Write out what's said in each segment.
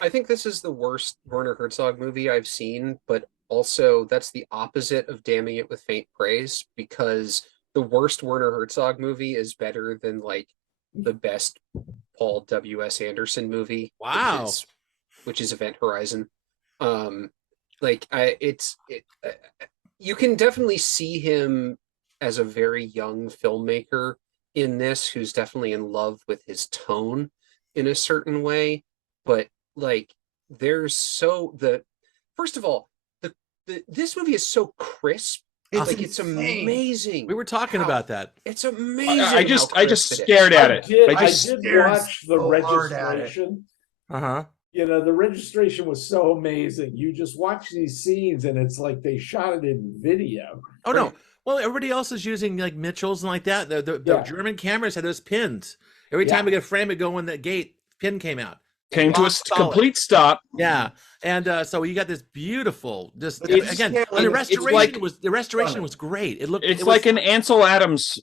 I think this is the worst Werner Herzog movie I've seen, but also that's the opposite of damning it with faint praise because the worst Werner Herzog movie is better than like the best Paul W.S. Anderson movie, Wow. which is Event Horizon. Um, like I, you can definitely see him as a very young filmmaker in this, who's definitely in love with his tone in a certain way, but like there's so the first of all the this movie is so crisp. It's Like it's insane. amazing. We were talking about that. It's amazing. I just stared at it. I did stared watch the so hard at it. registration. Uh-huh. You know, the registration was so amazing. You just watch these scenes and it's like they shot it in video. Oh no. Well, everybody else is using like Mitchell's and like that. The German cameras had those pins. Every time we get a frame, it go in that gate, pin came out. Came to a complete stop. Yeah, and so you got this beautiful, just It's- again, it's the restoration like- was great. It looked, It's like an Ansel Adams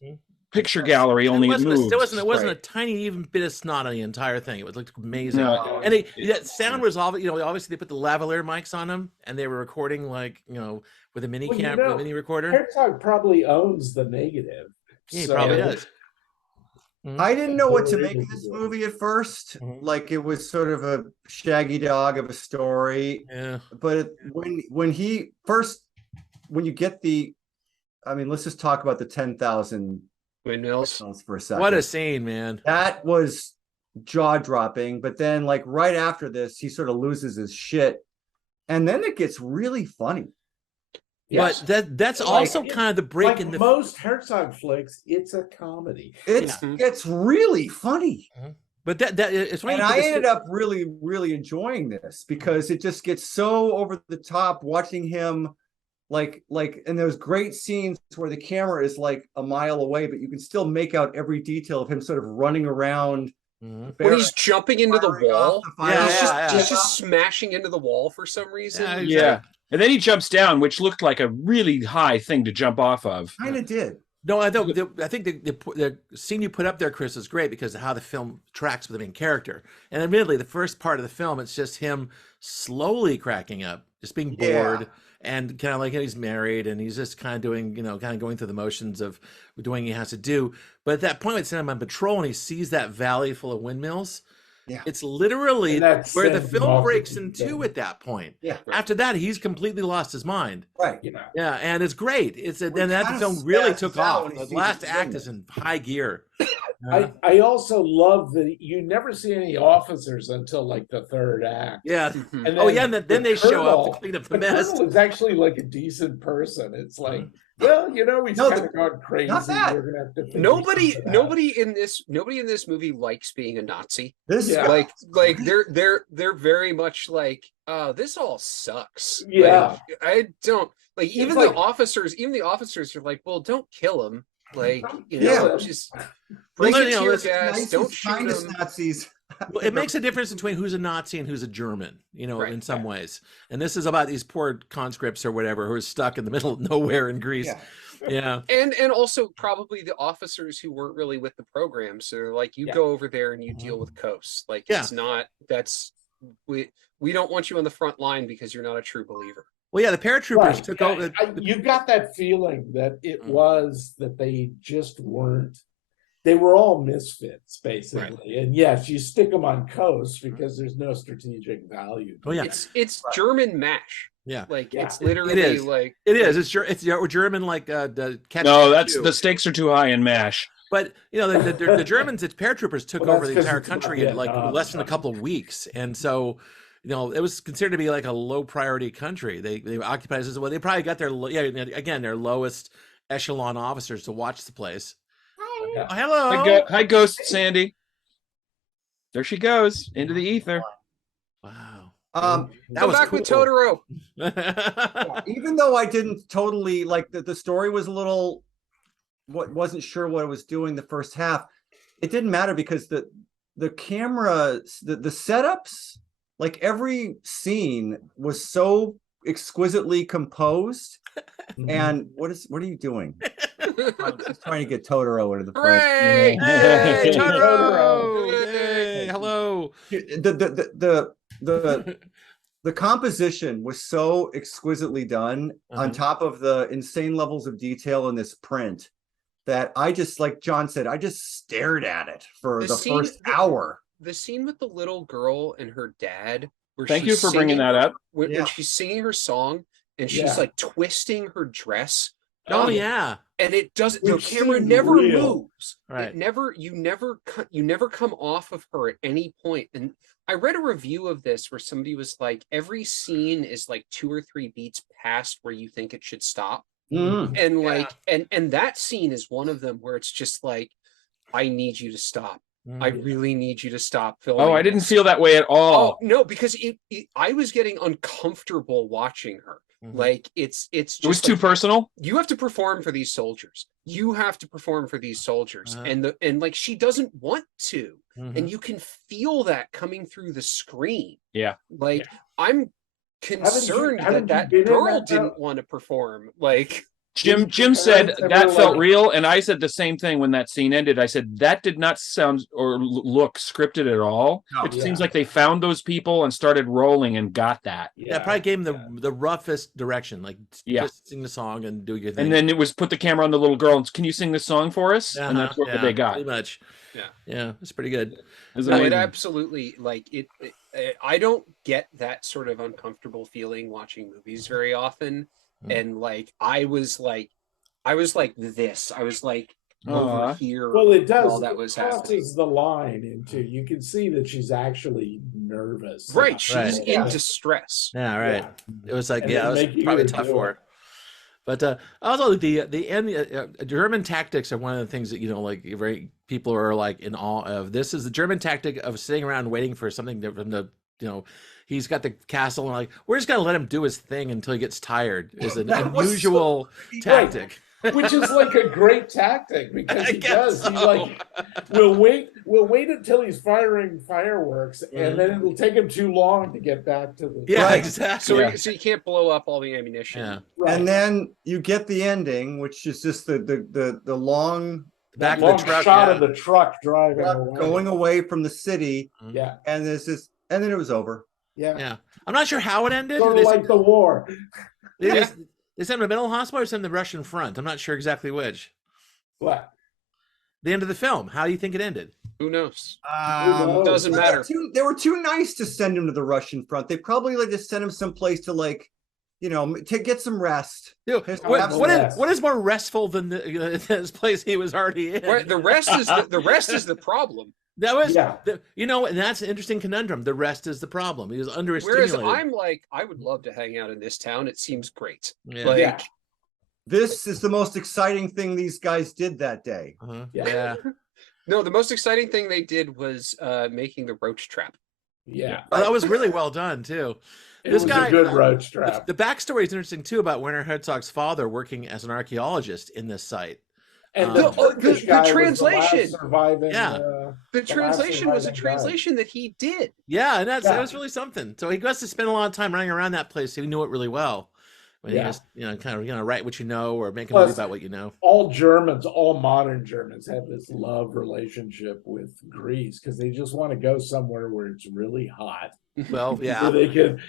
picture gallery, only it moves. It wasn't a tiny even bit of snot on the entire thing. It looked amazing. No. And that sound was all, obviously they put the lavalier mics on them, and they were recording like with a mini camera, a mini recorder. Herzog probably owns the negative. Yeah, he probably does. I didn't know what to make of this movie at first. Like it was sort of a shaggy dog of a story. Yeah. But when you get let's just talk about the 10,000 windmills for a second. What a scene, man. That was jaw-dropping. But then like right after this, he sort of loses his shit. And then it gets really funny. Yes. But that's also kind of the break in the most Herzog flicks. It's a comedy. It's really funny. But it's and I ended up really, really enjoying this because it just gets so over the top watching him like and there's great scenes where the camera is like a mile away, but you can still make out every detail of him sort of running around. When he's jumping into the wall, he's just smashing into the wall for some reason. Yeah. And then he jumps down, which looked like a really high thing to jump off of. Kind of did. No, I don't. I think the scene you put up there, Chris, is great because of how the film tracks with the main character. And admittedly, the first part of the film, it's just him slowly cracking up, just being bored, and kind of like he's married, and he's just kind of doing, kind of going through the motions of doing what he has to do. But at that point, it's him on patrol, and he sees that valley full of windmills. Yeah. It's literally where the film breaks in two at that point. Yeah. After that, he's completely lost his mind. Right. Yeah, and it's great. And that film really took off. The last act is in high gear. I also love that you never see any officers until like the third act. Yeah. And then they show up to clean up the mess. Colonel is actually like a decent person. It's like, well, he's kind of gone crazy. We're gonna have to nobody in this movie likes being a Nazi. Like they're very much like, this all sucks. Yeah. Like, I don't like even the officers are like, well, don't kill him. Like, just bring it to your gas, don't shoot him. Nazis. Well, it makes a difference between who's a Nazi and who's a German, in some ways. And this is about these poor conscripts or whatever who are stuck in the middle of nowhere in Greece. Yeah. And also probably the officers who weren't really with the program. So like you go over there and you deal with coast. Like it's not we don't want you on the front line because you're not a true believer. Well, yeah, the paratroopers took over. You got that feeling that it was that they just weren't. They were all misfits, basically. Right. And yes, you stick them on coast because there's no strategic value. Oh yeah, it's German MASH. Yeah, like it's literally like it is. It's German like the catch. No, the stakes are too high in MASH. But the Germans, the paratroopers took over the entire country in like less than a couple of weeks, and so. It was considered to be like a low priority country. They occupied this. Well, they probably got their their lowest echelon officers to watch the place. Yeah. Oh, hello. Hi, Ghost Sandy. There she goes into the ether. Wow. That was back cool. With Totoro. Even though I didn't totally like the story was a little, wasn't sure what it was doing the first half. It didn't matter because the camera, the setups. Like every scene was so exquisitely composed. And what are you doing? I'm just trying to get Totoro into the frame. Hey, Totoro! Hey, hello. the the composition was so exquisitely done on top of the insane levels of detail in this print that I just, like John said, I just stared at it for the first hour. The scene with the little girl and her dad, where Thank she's you for bringing singing that up. when she's singing her song and she's like twisting her dress. Oh yeah. And it doesn't. Which The camera seemed never real. moves. Right. It never. You never come off of her at any point. And I read a review of this where somebody was like, every scene is like 2 or 3 beats past where you think it should stop. And like, and that scene is one of them where it's just like, I need you to stop. I really need you to stop filming. Oh, I didn't feel that way at all. Oh no, because I was getting uncomfortable watching her. Like it's just, it was too personal. You have to perform for these soldiers. You have to perform for these soldiers, and like she doesn't want to, and you can feel that coming through the screen. Yeah, like I'm concerned that girl didn't want to perform. Like Jim said that felt real, and I said the same thing when that scene ended. I said that did not sound or look scripted at all. It seems like they found those people and started rolling and got that. Yeah, probably gave them the roughest direction, like just sing the song and do your thing. And then it was put the camera on the little girl and can you sing this song for us? And that's what they got. Pretty much. Yeah, it's pretty good. It absolutely, like it. I don't get that sort of uncomfortable feeling watching movies very over here. Well, it does. While that was crosses the line into. You can see that she's actually nervous. Right, she's in distress. Yeah, right. Yeah. It was like, it was probably tough for her. But also the end. German tactics are one of the things that like people are like in awe of. This is the German tactic of sitting around waiting for something from the he's got the castle and like we're just gonna let him do his thing until he gets tired is an unusual tactic. Which is like a great tactic because he does. So. He's like, we'll wait until he's firing fireworks, and then it'll take him too long to get back to the. Yeah, exactly. So you can't blow up all the ammunition. Yeah. Right. And then you get the ending, which is just the long back of the truck shot of the truck driving away. Going away from the city. Yeah, and there's this, and then it was over. Yeah. I'm not sure how it ended. Sort of like the war. Is that in the mental hospital or is it in the Russian front? I'm not sure exactly which. What? The end of the film. How do you think it ended? Who knows? Doesn't matter. They were too nice to send him to the Russian front. They probably just sent him someplace to to get some rest. What is more restful than this place he was already in? Right, the rest is the problem. That was, and that's an interesting conundrum. The rest is the problem. He was understimulated. Whereas I'm like, I would love to hang out in this town. It seems great. Yeah. This is the most exciting thing these guys did that day. Yeah. No, the most exciting thing they did was making the roach trap. Yeah. That was really well done too. This guy, a good roach trap. The backstory is interesting too about Werner Herzog's father working as an archaeologist in this site. And the translation, the translation was a translation that he did. Yeah, and that was really something. So he got to spend a lot of time running around that place. So he knew it really well. When he just, write what you know or make a movie about what you know. All Germans, all modern Germans, have this love relationship with Greece because they just want to go somewhere where it's really hot. Well, yeah, so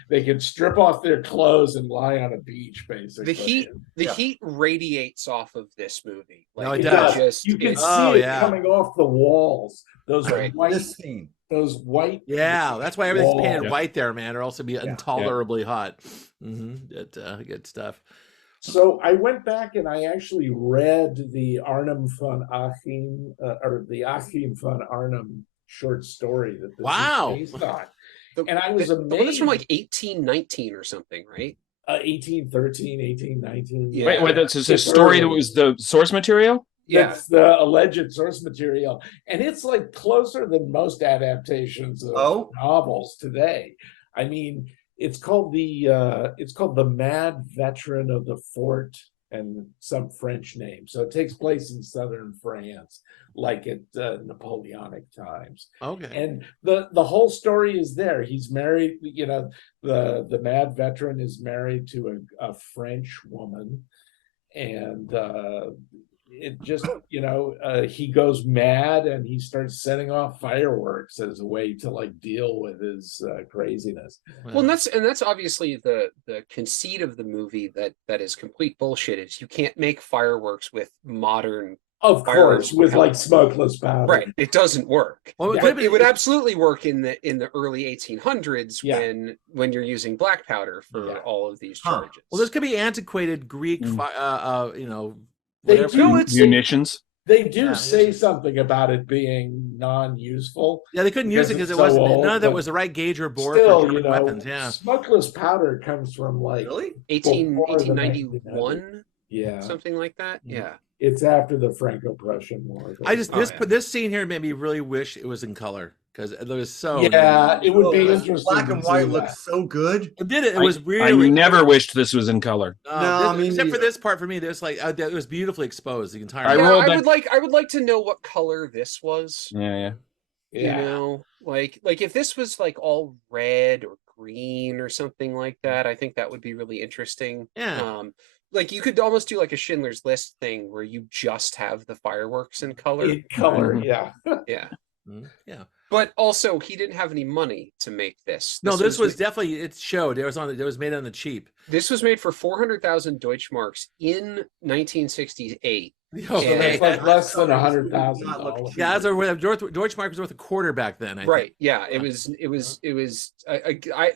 they can strip off their clothes and lie on a beach. Basically, the heat radiates off of this movie. Like, no, it does. You can see it coming off the walls. Those white. This scene. Those white. Yeah, that's why everything's painted white there, man. Or else it'd be intolerably hot. Good stuff. So I went back and I actually read the Arnhem von Achim, or the Achim von Arnhem short story that this is based on. And I was amazed. The one that's from like 1819 or something, right? 1813, 1819. Yeah. Wait, that's a story that was the source material? Yeah. That's the alleged source material. And it's like closer than most adaptations of novels today. I mean, it's called the Mad Veteran of the Fort and some French name. So it takes place in southern France, like at Napoleonic times. Okay. And the whole story is there. He's married, the Mad Veteran is married to a French woman, and it just, he goes mad and he starts setting off fireworks as a way to like deal with his craziness. Well, and that's obviously the conceit of the movie that is complete bullshit. Is you can't make fireworks with modern, of course, with like smokeless powder. Right, it doesn't work. Well, But it would absolutely work in the early 1800s Yeah. when you're using black powder for all of these charges. Well, this could be antiquated Greek, They whatever. do Munitions. They do Yeah, say something about it being non-useful. Yeah, they couldn't use it because it it's so wasn't old, none of that but was the right gauge or bore Still, for different weapons. Yeah, smokeless powder comes from like Really? before the 1891, yeah, something like that. Yeah. it's after the Franco-Prussian War. I just this scene here made me really wish it was in color because it was so. Yeah, it would be Oh, interesting. Black to and see white that. looks so good. It did it. It was I really. never wished this was in color. No, I mean, except for this part for me, there's like it was beautifully exposed the entire. I Yeah, rolled I that- would like to know what color this was. Yeah. You know, like if this was like all red or green or something like that, I think that would be really interesting. Yeah. Like you could almost do like a Schindler's List thing where you just have the fireworks in color. In color, Mhm. yeah. Yeah. Yeah. But also he didn't have any money to make this. No, this was definitely it showed. It was made on the cheap. This was made for 400,000 Deutschmarks in 1968. So that's like less than $100,000. Yeah, that's Deutschmark was worth a quarter back then. I Right. think. Yeah. It was.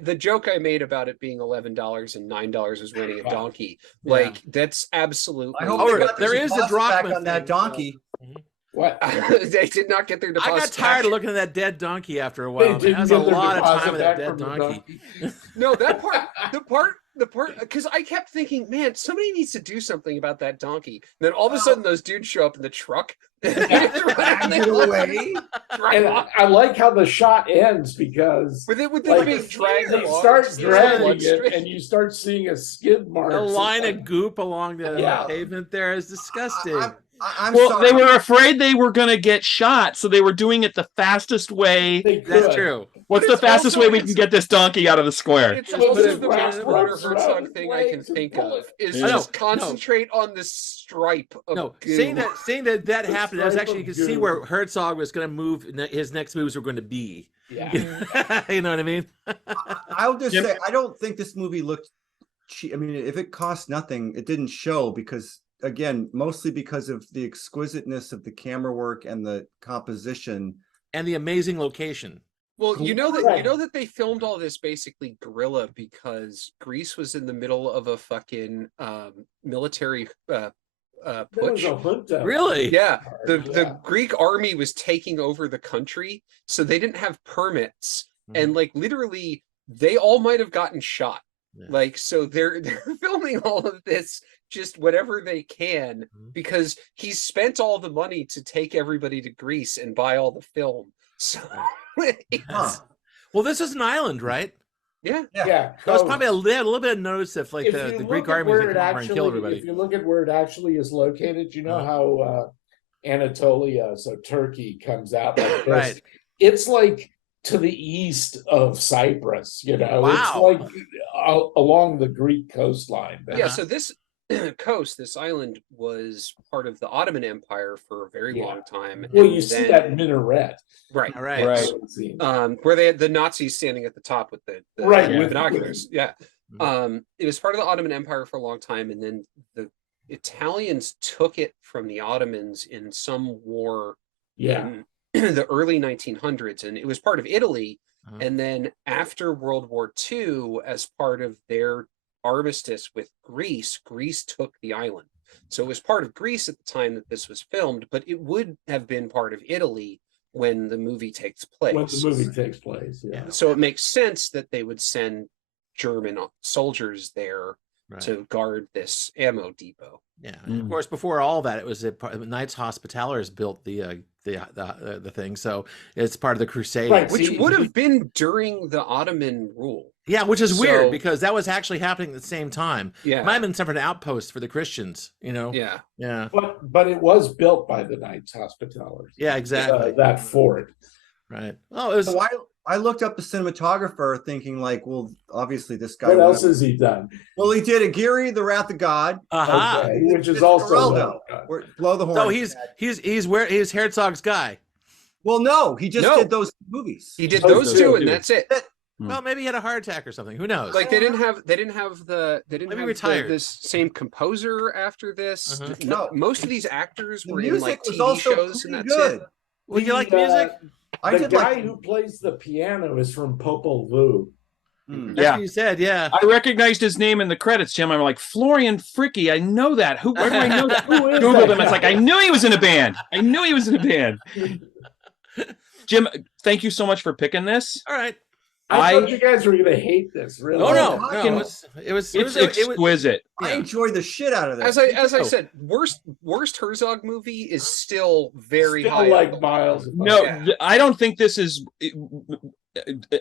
The joke I made about it being $11 and $9 was winning a donkey. Yeah. Like that's absolutely. I hope Oh, they got there their is the deposit back drachma on that thing, donkey. What? They did not get their I deposit. got tired back. of looking at that dead donkey after a They while. Man. didn't That was get a their lot of deposit time with that back dead from the donkey. No, that part, the part, because I kept thinking, man, somebody needs to do something about that donkey. And then all of a sudden, those dudes show up in the truck. Get away. And I like how the shot ends because with it like, being dragged. they along, start just dragging bloodstream. it, and you start seeing a skid mark. A line of goop along the Yeah. pavement there is disgusting. I'm Well, sorry. they were afraid they were going to get shot, so they were doing it the fastest way. That's true. What's the it's fastest also- way we can get this donkey out of the square? It's Well, also but the it most wraps Werner around Herzog his thing I can legs and think of bullets. is No, just no. concentrate on the stripe of No, goo. saying that happened. That was stripe actually you of could see goo. where Herzog was going to move. His next moves were going to be. Yeah. You know what I mean? I'll just Yep. say I don't think this movie looked cheap. I mean, if it cost nothing, it didn't show because mostly because of the exquisiteness of the camera work and the composition. And the amazing location. Well, you know Right. that they filmed all this basically guerrilla because Greece was in the middle of a fucking military There was push. a junta. Really? Yeah, the Yeah. Greek army was taking over the country, so they didn't have permits, and like literally, they all might have gotten shot. Yeah. Like, so they're filming all of this just whatever they can because he's spent all the money to take everybody to Greece and buy all the film. So, it's- Well, this is an island, right? yeah. Yeah. That was Kos. probably a little bit of notice if like If the you Greek look at army was where going it to come over and kill actually- everybody. If you look at where it actually is located, you know how Anatolia, so Turkey, comes out like this. Right. It's like to the east of Cyprus. You know, Wow. it's like along the Greek coastline. Yeah, so this this island was part of the Ottoman Empire for a very Yeah. long time. Well, and you see then- that minaret. right, All right. Right. where they had the Nazis standing at the top with the Right, with with- binoculars. Yeah, Mhm. it was part of the Ottoman Empire for a long time, and then the Italians took it from the Ottomans in some war Yeah. in the early 1900s, and it was part of Italy. Uh-huh. And then after World War II, as part of their armistice with Greece, Greece took the island. So it was part of Greece at the time that this was filmed, but it would have been part of Italy when the movie takes place. When the movie takes place. Yeah. So it makes sense that they would send German soldiers there Right. to guard this ammo depot. Yeah, and of course, before all that, it was Knights Hospitallers built the thing, so it's part of the Crusade. Right. Which See, would have been during the Ottoman rule. Yeah, which is So- weird because that was actually happening at the same time. Yeah. It might have been some sort of outpost for the Christians, you know? Yeah. Yeah, But it was built by the Knights Hospitallers. yeah, exactly. That fort. Right. Oh, it was. So I looked up the cinematographer thinking like, well, obviously this guy. What else has he done? Well, he did Aguirre, The Wrath of God. Aha. Okay, which is also Geraldo. Blow the horn. So he's Herzog's guy. Well, no, he just did those movies. He did those two, and that's it. Well, maybe he had a heart attack or something. Who knows? Like they didn't have retired. the same composer after this. No. Most of these actors The were in music like was TV also shows, and pretty that's good. it. Well, you like music? I The did guy like. who plays the piano is from Popol Vuh. That's what you said, yeah. I recognized his name in the credits, Jim. I'm like, Florian Fricky. I know that. Where do I know that? Who is Googled that him. It's guy? like, I knew he was in a band. Jim, thank you so much for picking this. All right. I thought you guys were gonna hate this. Really? Oh no, it was exquisite. I enjoyed the shit out of this. As I said, worst Herzog movie is still very Still high. like miles. No, Yeah. I don't think this is.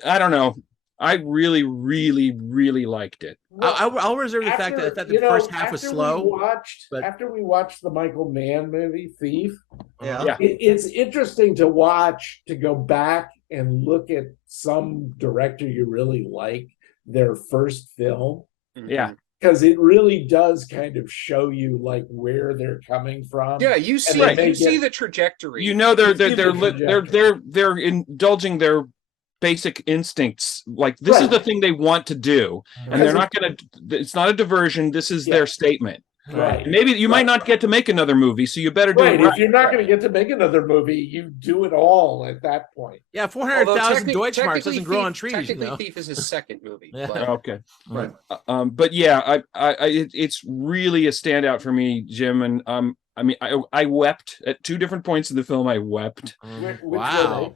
I don't know. I really, really, really liked it. I'll reserve the fact that I thought the first half was slow. After we watched the Michael Mann movie, Thief, Yeah. it's interesting to watch, to go back and look at some director you really like, their first film. Yeah. Because it really does kind of show you like where they're coming from. Yeah, you see the trajectory. You know they're indulging their basic instincts. Like this is the thing they want to do, and they're not going to. It's not a diversion. This is their statement. Right. And maybe you might not get to make another movie, so you better do it right. If you're not going to get to make another movie, you do it all at that point. Yeah, 400,000 Deutschmarks doesn't grow on trees. Technically, Thief is his second movie. Yeah. But... Okay. Right. But yeah, it's really a standout for me, Jim. And I mean, I wept at two different points in the film. I wept. Wow.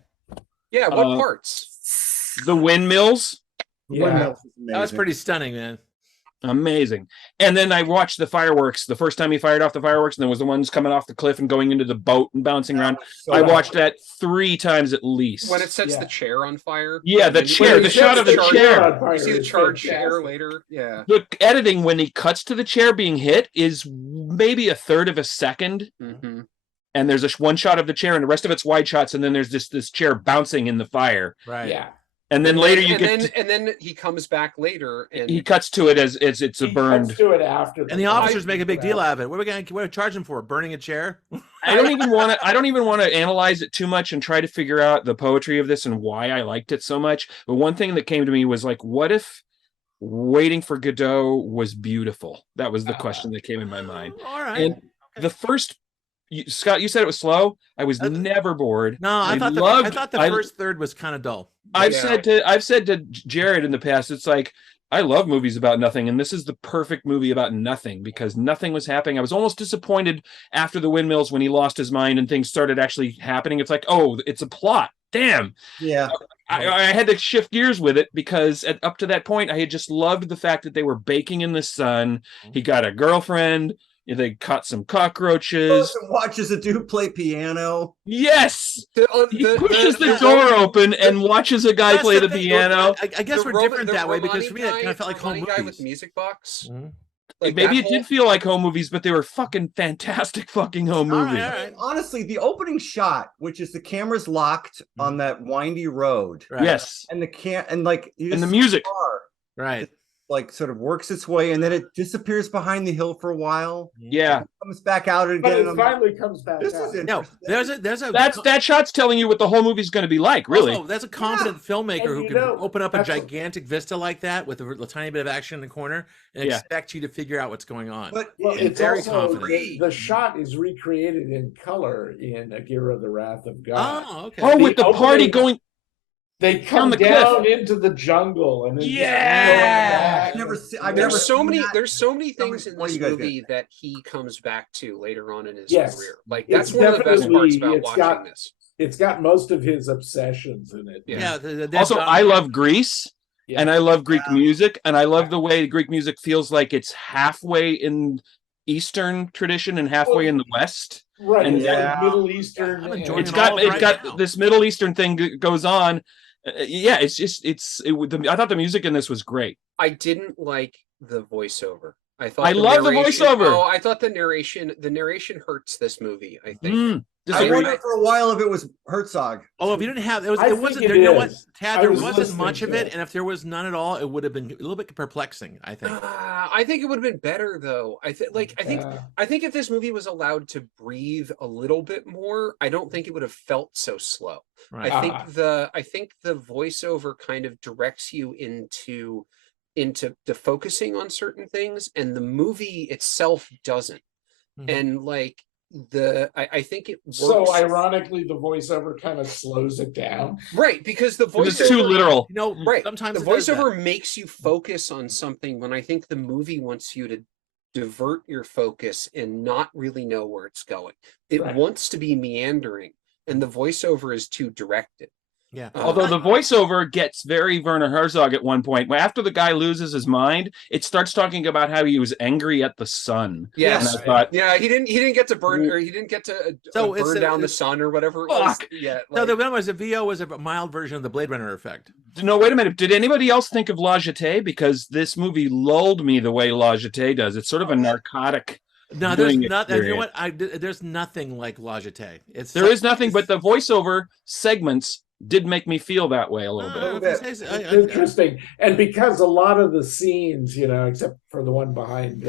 Yeah. What parts? The windmills. Yeah. That was pretty stunning, man. Amazing. And then I watched the fireworks. The first time he fired off the fireworks, and there was the ones coming off the cliff and going into the boat and bouncing around. I watched that 3 times at least. When it sets the chair on fire. Yeah, the chair, the shot of the chair. You see the charged chair later. Yeah. The editing when he cuts to the chair being hit is maybe a third of a second. Mm-hmm. And there's one shot of the chair, and the rest of it's wide shots, and then there's this chair bouncing in the fire. Right. Yeah. And then later and then he comes back later and he cuts to it as it's a burned. Cuts to it after. And the officers make a big deal out of it. What are we charge him for? Burning a chair? I don't even want to analyze it too much and try to figure out the poetry of this and why I liked it so much. But one thing that came to me was like, what if Waiting for Godot was beautiful? That was the question that came in my mind. All right. And the first, Scott, you said it was slow. I was never bored. No, I thought the first third was kind of dull. I've said to Jared in the past, it's like, I love movies about nothing, and this is the perfect movie about nothing because nothing was happening. I was almost disappointed after the windmills when he lost his mind and things started actually happening. It's like, oh, it's a plot. Damn. Yeah. I had to shift gears with it because up to that point, I had just loved the fact that they were baking in the sun. He got a girlfriend. They caught some cockroaches. Watches a dude play piano. Yes, he pushes the door open and watches a guy play the piano. I guess we're different that way because for me, it kind of felt like home movies. Guy with the music box. Mm-hmm. Like maybe it did feel like home movies, but they were fucking fantastic fucking home movies. All right. Honestly, the opening shot, which is the camera's locked on that windy road. Right. Yes, and the music, right. Like sort of works its way and then it disappears behind the hill for a while. Yeah. Comes back out again. But it finally comes back This out. is interesting. No, that shot's telling you what the whole movie's going to be like, really. Also, that's a confident filmmaker who can open up a gigantic vista like that with a tiny bit of action in the corner and expect you to figure out what's going on. But it's very also, confident. The shot is recreated in color in Aguirre, The Wrath of God. Oh, okay. Oh, with the party going. They come down into the jungle and then There's so many things in this movie that he comes back to later on in his career. Like that's one of the best parts about watching this. It's got most of his obsessions in it. Yeah. Also, I love Greece. Yeah. And I love Greek music, and I love the way Greek music feels like it's halfway in Eastern tradition and halfway in the West. Right, and Middle Eastern. It's got this Middle Eastern thing goes on. I thought the music in this was great. I didn't like the voiceover. I thought I love the narration- voiceover. Oh, I thought the narration I thought the narration hurts this movie, I think. I Disagree. wondered for a while if it was Herzog. Oh, if you didn't have, I it think wasn't it there. You know what, is. Tad? I There was wasn't listening much of to it, it. and if there was none at all, it would have been a little bit perplexing. I think. I think it would have been better though. I think if this movie was allowed to breathe a little bit more, I don't think it would have felt so slow. Right. I think the voiceover kind of directs you into focusing on certain things, and the movie itself doesn't. And like I think it works. So ironically, the voiceover kind of slows it down. Right, because the voiceover It's too literal. You know, right. sometimes The it does that. voiceover makes you focus on something when I think the movie wants you to divert your focus and not really know where it's going. It Right. wants to be meandering, and the voiceover is too directed. Yeah. Although the voiceover gets very Werner Herzog at one point. After the guy loses his mind, it starts talking about how he was angry at the sun. Yes. And I thought, Yeah, he didn't get to burn, or he didn't get to So it's burn a- down the it's- sun or whatever it was. Fuck. Yeah. No, the one was the VO was a mild version of the Blade Runner effect. no, wait a minute. Did anybody else think of La Jetée? Because this movie lulled me the way La Jetée does. It's sort of a narcotic. No, there's viewing not. You know experience. what? There's nothing like La Jetée. There is nothing, but the voiceover segments did make me feel that way a little bit. It's interesting, and because a lot of the scenes, except for the one behind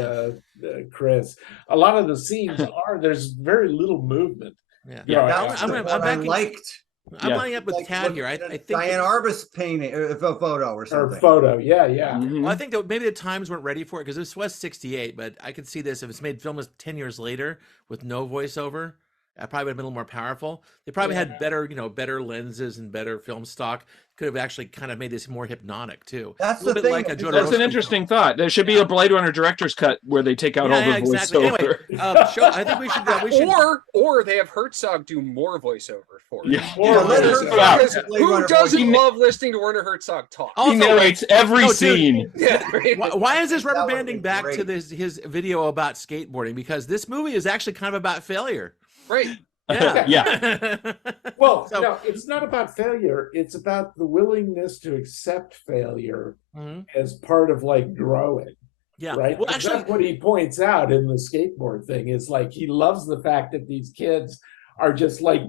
Chris, a lot of the scenes there's very little movement. Yeah. That was the one I liked. I'm Yeah. lining up with Like Tad here. looking I at think Diane Arbus painting a photo or Or something. photo, yeah. Mhm. Well, I think that maybe the times weren't ready for it because this was '68, but I could see this if it's made film was 10 years later with no voiceover. That probably would have been a little more powerful. They probably had better, better lenses and better film stock. Could have actually kind of made this more hypnotic too. That's a little the bit thing. like a That's an Jodorowsky interesting thought. There should be a Blade Runner director's cut where they take out all the exactly. voiceover. Anyway, I think we should. Or they have Herzog do more voiceover for it. Yeah. Yeah, let her Yeah. Because Blade who Runner doesn't voice. love listening to Werner Herzog talk? Also- He narrates every No, dude. scene. Yeah, right. Why is this That rubber would banding be back to great. his video about skateboarding? Because this movie is actually kind of about failure. Right. Yeah. Yeah. Well, So- no, it's not about failure. It's about the willingness to accept failure Mhm. as part of like growing. Yeah. Right. Well, That's actually, what he points out in the skateboard thing is like he loves the fact that these kids are just like,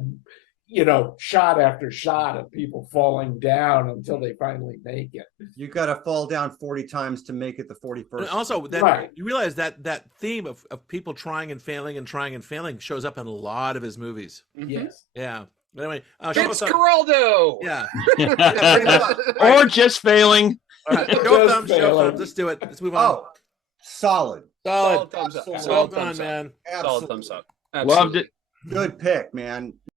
shot after shot of people falling down until they finally make it. You got to fall down 40 times to make it the 41st. and also that Right. you realize that theme of people trying and failing shows up in a lot of his movies. Yes. Yeah. But anyway, show us It's Geraldo. yeah. Or just failing. All right. Show Just thumbs. Show failing. thumbs. Let's do it. Let's move on. Oh, solid. Solid. Solid thumbs up. Absolutely. Well Solid done, thumbs up. man. Solid Absolutely. thumbs up. Loved Absolutely. it. Good pick, man.